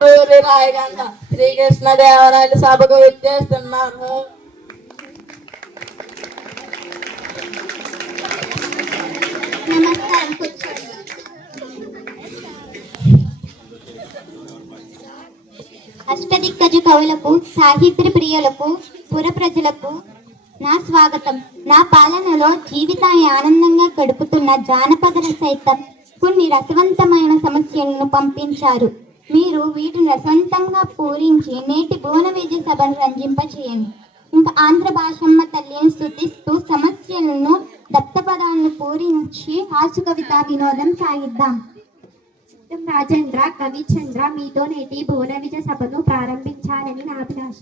రాయగంట శ్రీకృష్ణదేవరాయలు సభకు విచ్చేస్తున్నారు. నమస్కారం, కూర్చోండి. అష్టదిగ్గజ కవులకు, సాహిత్య ప్రియులకు, పుర ప్రజలకు నా స్వాగతం. నా పాలనలో జీవితాన్ని ఆనందంగా గడుపుతున్న జానపదులు సైతం కొన్ని రసవంతమైన సమస్యలను పంపించారు. మీరు వీటిని రసవంతంగా పూరించి నేటి భువన విజయ సభను రంజింపచేయండి. ఇంకా ఆంధ్ర భాషమ్మ తల్లిని స్తుతిస్తూ సమస్యలను దత్తపదాలను పూరించి హాసు కవిత వినోదం సాగిద్దాం. రాజేంద్ర కవిచంద్ర, మీతో నేటి భువన విజయ సభను ప్రారంభించాలని నా అభిలాష.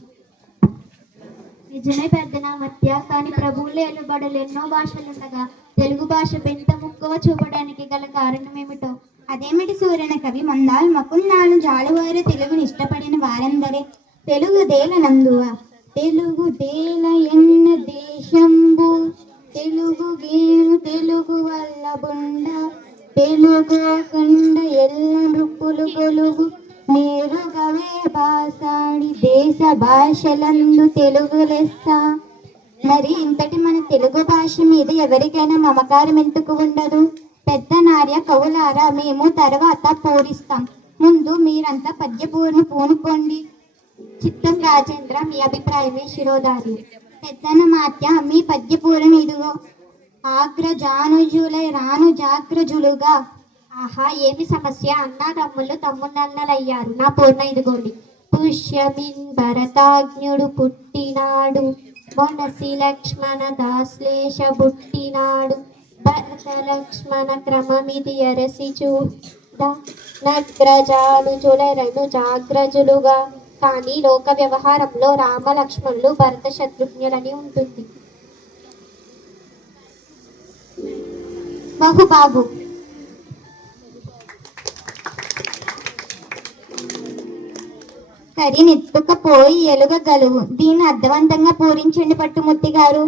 నిజమే పెద్దనా మధ్య, కానీ ప్రభువులు ఎలుబడులు ఎన్నో భాషలుండగా తెలుగు భాష పెంత ముక్కువ చూపడానికి గల కారణం ఏమిటో? అదేమిటి సూర్యన కవి మందాలు మకుందాలు జాలువారు తెలుగుని ఇష్టపడిన వారందరే తెలుగు దేల నందువ తెలుగు దేల ఎన్న దేశంబు తెలుగు గీను తెలుగు వల్ల బుండ తెలుగు కండ ఎల్ల నృప్పులు కొలుగు నేరుగవే భాషాడి దేశ భాషలందు తెలుగు లెస్స. మరి ఇంతటి మన తెలుగు భాష మీద ఎవరికైనా మమకారం ఎందుకు ఉండదు? పెద్ద నార్య కవులారా, మేము తర్వాత పూరిస్తాం. ముందు మీరంతా పద్యపూర్ణ పూనుకోండి. చిత్తం రాజేంద్ర, మీ అభిప్రాయమే శిరోధారి. పెద్దన మాత్య, మీ పద్యపూరణ ఇదిగో. ఆగ్రజానుజులై రాను జాగ్రజులుగా. ఆహా, ఏమి సమస్య! అన్నాదమ్ములు తమ్ముళ్ళయ్యారు. నా పూర్ణ ఇదిగోండి. పుష్యమిన్ భరతాజ్ఞుడు పుట్టినాడు, మొనసి లక్ష్మణ దాశ్లేష పుట్టినాడు. భరత లక్ష్మణ క్రమమిది అరసి చూడ నగ్రజానుజులరను జాగ్రజులుగా. కానీ లోక వ్యవహారంలో రామ లక్ష్మణులు భరత శత్రుఘ్నులని ఉంటుంది. బహుబాగు. కరినెత్తుకపోయి ఎలుగగలుగు. దీన్ని అర్థవంతంగా పూరించండి పట్టుముత్తి గారు.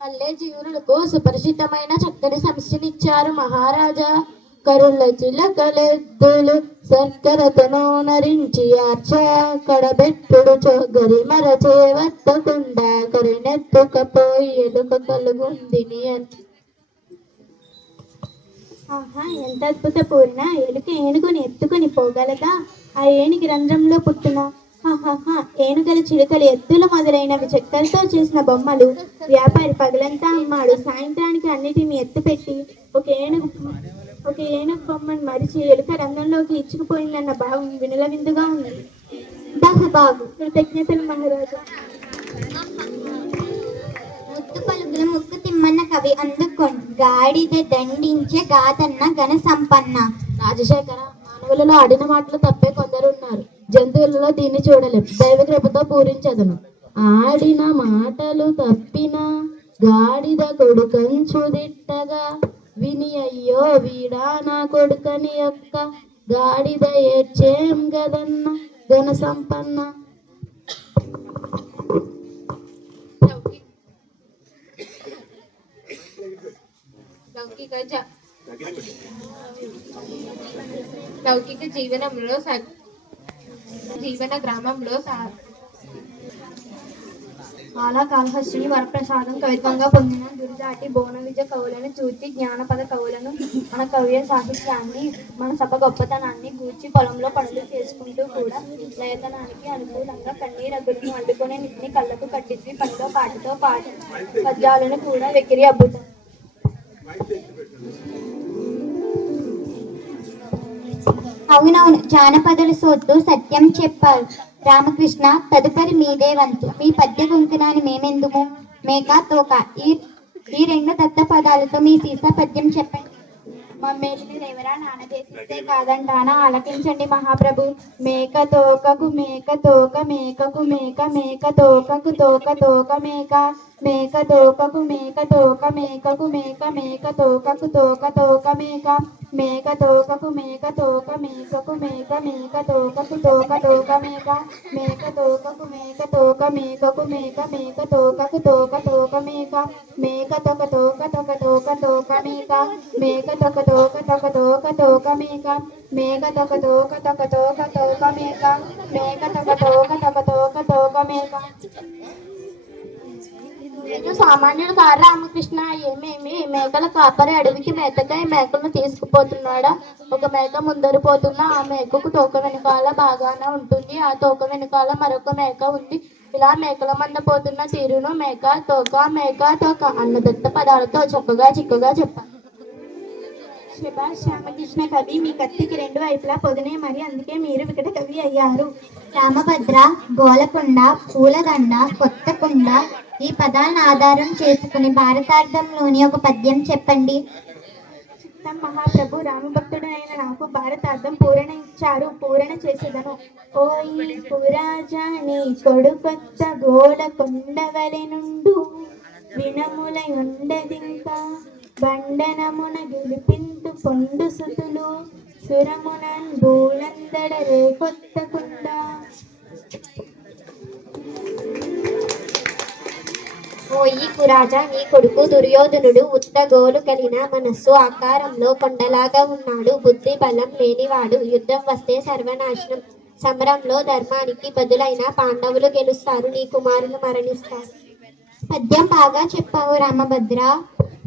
పల్లె జీవులకు సుపరిచితమైన చక్కని సమస్యనిచ్చారు మహారాజా. కరుల చిలకలెద్దులు సర్కరతను నరించి ఆర్చ కడబెట్టుడు చొగరి మరచే వత్తకుండా కరినెత్తుకపోయి ఎలుక కలుగుందిని. ఆహా, ఎంత అద్భుత పూర్ణ! ఎలుక ఏనుగుని ఎత్తుకుని పోగలగా ఆ ఏనుగు రంధ్రంలో పుట్టున. ఆహాహా, ఏనుగల చిలుకలు ఎద్దులు మొదలైనవి చెక్కలతో చేసిన బొమ్మలు వ్యాపారి పగలంతా అమ్మాడు. సాయంత్రానికి అన్నిటిని ఎత్తుపెట్టి ఒక ఏనుగు బొమ్మను మరిచి ఎలుక రంగంలోకి ఇచ్చుకుపోయిందన్న భావం వినుల విందుగా ఉంది. బహుబాగు. కృతజ్ఞతలు మహారాజా. ముద్దు పలుకులు ముక్కు తిమ్మన్న కవి అందుకోండి. గాడిద దండించే గాదన్న ఘన సంపన్న. రాజశేఖర, మానవులలో ఆడిన మాటలు తప్పే కొందరున్నారు. జంతువులలో దీన్ని చూడలేం. దైవ కృపతో పూరించదను. ఆడిన మాటలు తప్పిన గాడిద కొడుకంచు దిట్టగా విని అయ్యో వీడా నా కొడుకని యొక్క గాడిద ఏడ్చేం గదన్న ఘన సంపన్న. లౌకిక జీవనంలో జీవన గ్రామంలో ఆలా కాళహస్తిని వరప్రసాదం కవిత్వంగా పొందిన దురిదాటి భువన విజయ కవులను చూచి జ్ఞానపద కవులను మన కవ్య సాహిత్యాన్ని మన సభ గొప్పతనాన్ని గూర్చి పొలంలో పనులు చేసుకుంటూ కూడా లేఖనానికి అనుకూలంగా కన్నీరగ్గులను అడ్డుకునే నిధిని కళ్ళకు కట్టించి పనిలో పాటతో పద్యాలను కూడా వెకిరి అబ్బుతారు. అవునవును, జానపదుల సోద్దు సత్యం చెప్పారు రామకృష్ణ. తదుపరి మీదే వంతు. మీ పద్య గుంకునాన్ని మేమెందుము? మేక తోక ఈ రెండు దత్త పదాలతో మీ సీసా పద్యం చెప్పండి. మమ్మేలిని దేవరా నానదేశిస్తే కాదంటానా? ఆలకించండి మహాప్రభు. మేక తోకకు మేక తోక మేకకు మేక మేక తోకకు తోక తోక మేక మేక తోకకు మేక తోక మేకకు మేక మేక తోకకు తోక తోక మేక మేక తోకకు మేక తోక మేకకు మేక మేక తోకకు తోక తోక మేక మేక తోకకు మేక తోక మేకకు మేక మేక తోకకు తోక తోక మేక మేక తోక తోక తోక తోక తోక మేక మేక తోక తోక తోక తోక తోక మేక మేక తోక తోక తోక తోక తోక మేక మేక తోక తోక తోక తోక తోక మేక. నేను సామాన్యుడు కాదు రామకృష్ణ. ఏమేమి మేకల కాపరి అడవికి మేతకై మేకలను తీసుకుపోతున్నాడా? ఒక మేక ముందరు పోతున్నా ఆ మేకకు తోక వెనకాల బాగానే ఉంటుంది. ఆ తోక వెనకాల మరొక మేక ఉంది. ఇలా మేకల మంద పోతున్న తీరును మేక తోక అన్న దత్త పదాలతో చక్కగా చిక్కగా చెప్పాను. శభాష్ రామకృష్ణ కవి, మీ కత్తికి రెండు వైపులా పొదునే, మరి అందుకే మీరు వికట కవి అయ్యారు. రామభద్ర, గోలకొండ, పూలదండ, కొత్తకొండ ఈ పదాలను ఆధారం చేసుకుని భారతార్థంలోని ఒక పద్యం చెప్పండి. చిత్తం మహాప్రభు, రామభక్తుడైన నాకు భారతార్థం పూరణ ఇచ్చారు, పూరణ చేసేదను. ఓయి పురాజా నీ కొడుకొత్త గోలకొండవలె నుండు వినములై ఉండదింకా బండనమున గెలిపింతు పొండు సుతులు సురమునన్ భూలందడ రేకొత్తకుండ. ఓయి పురాజా, నీ కొడుకు దుర్యోధనుడు ఉత్తగోలు కలిగిన మనస్సు ఆకారంలో కొండలాగా ఉన్నాడు. బుద్ధి బలం లేనివాడు. యుద్ధం వస్తే సర్వనాశనం. సమరంలో ధర్మానికి బదులైన పాండవులు గెలుస్తారు, నీ కుమారులు మరణిస్తారు. పద్యం బాగా చెప్పావు రామభద్ర.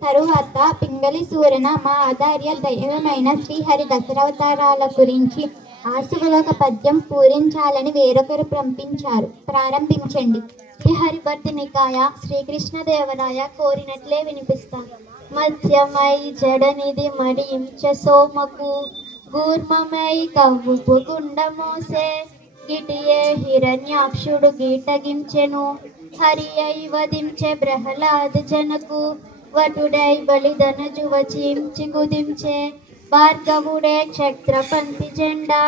తరువాత పింగళి సూరన మా ఆధార్య దైవమైన శ్రీహరి దశరవతారాల గురించి ఆశువులో ఒక పద్యం పూరించాలని వేరొకరు పంపించారు. ప్రారంభించండి. శ్రీహరివర్ధనికాయ శ్రీకృష్ణదేవరాయ కోరినట్లే వినిపిస్తాను. మధ్యమై జడనిది మడించ సోమకు గూర్మమై కవ్వుపు గుండమోసే గిటియే హిరణ్యాక్షుడు గీటగించెను హరి అయి వధించే ప్రహ్లాద జనకు వటుడై బలిదనజు వచించి కుదించే భార్గవుడే క్షత్రపంతి జెండా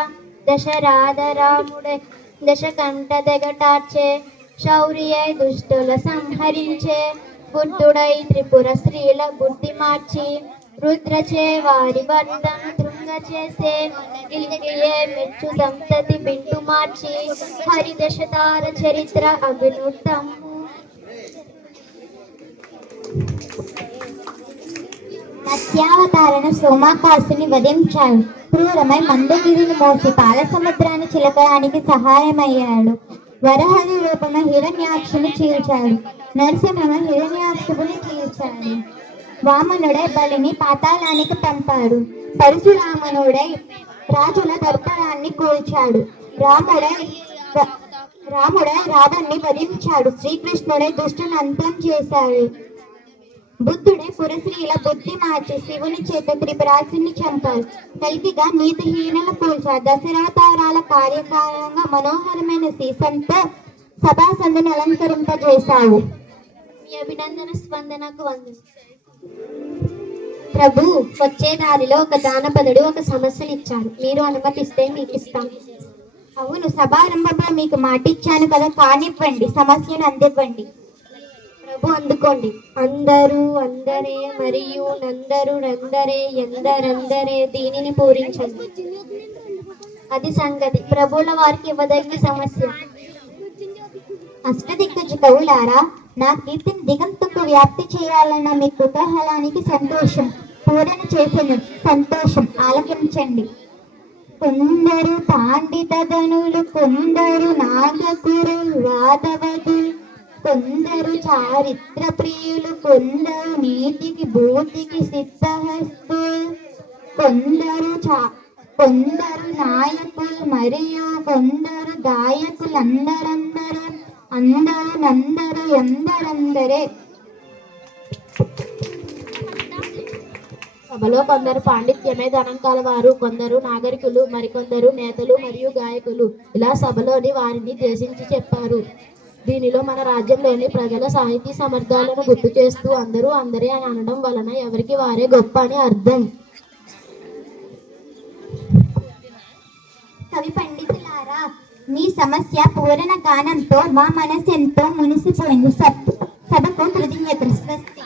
దశరాధ రాముడే దశకంఠ దెగటార్చే శౌర్యై దుష్టుల సంహరించే బుద్ధుడై త్రిపుర స్త్రీల బుద్ధి మార్చి రుద్రచే వారి భర్తను దృంగ చేసే గిలిగియే మెచ్చు సంతతి బింటు మార్చి హరిదశతార చరిత్ర అభినుత్తము. మత్స్యావతారణ సోమాకాసుని వధించాడు. క్రూరమై మందగిరిని మోసి పాల సముద్రాన్ని చిలకడానికి సహాయమయ్యాడు. వరహరి రూపమ హిరణ్యాక్షుని చీల్చాడు. నరసింహ హిరణ్యాక్షుని చీల్చాడు. వామనుడై బలిని పాతాళానికి పంపాడు. పరశురామనుడై రాజుల దర్పణాన్ని కూల్చాడు. రాముడై రావణ్ణి వధించాడు. శ్రీకృష్ణుడై దుష్టుని అంతం చేశాడు. బుద్ధుడే పురశ్రీల బుద్ధి మార్చి శివుని చేత త్రిపురాసుని చంపారు. కల్కిగా నీతిహీనలు కూల్చారు. దశరవతారాల కార్యకాలంగా మనోహరమైన సీసంతో సభాసందుని అలంకరింపజేశావు. మీ అభినందన స్పందనకు వందనం. ప్రభు, వచ్చే దారిలో ఒక జానపదుడు ఒక సమస్యనిచ్చాడు. మీరు అనుమతిస్తే మీకు ఇస్తాను. అవును, సభారంభంలో మీకు మాటిచ్చాను కదా, కానివ్వండి, సమస్యను అందివ్వండి. ప్రభు అందుకోండి. అందరూ అందరే మరియు నందరు నందరే ఎందరందరే దీనిని పూరించండి. అది సంగతి. ప్రభువుల వారికి ఇవ్వదగిన సమస్య. అష్టదిగ్గజ కవులారా, నా కీర్తిని దిగంతకు వ్యాప్తి చేయాలన్న మీ కుతూహలానికి సంతోషం. పూరణ చేసిన సంతోషం. ఆలకించండి. కొందరు పండితధనులు, కొందరు నాగకురు వాదవదు, కొందరు చారిత్ర ప్రియులు, కొందరు నీతికి భూతికి సిద్ధహస్తు, కొందరు నాయకులు మరియు కొందరు గాయకులు. అందరందరూ అందరూ నందరు ఎందరందరే. సభలో కొందరు పాండిత్యమే ధనం కలవారు, కొందరు నాగరికులు, మరికొందరు నేతలు మరియు గాయకులు. ఇలా సభలోని వారిని ద్వేషించి చెప్పారు. దీనిలో మన రాజ్యంలోని ప్రజల సాహితీ సమర్థాలను గుర్తు చేస్తూ అందరూ అందరే అని అనడం వలన ఎవరికి వారే గొప్ప అని అర్థం. కవి పండితులారా, మీ సమస్య పూరణ గానంతో మా మనసు ఎంతో మునిసిపోయింది. సభకు కృతజ్ఞతలు. స్వస్తి.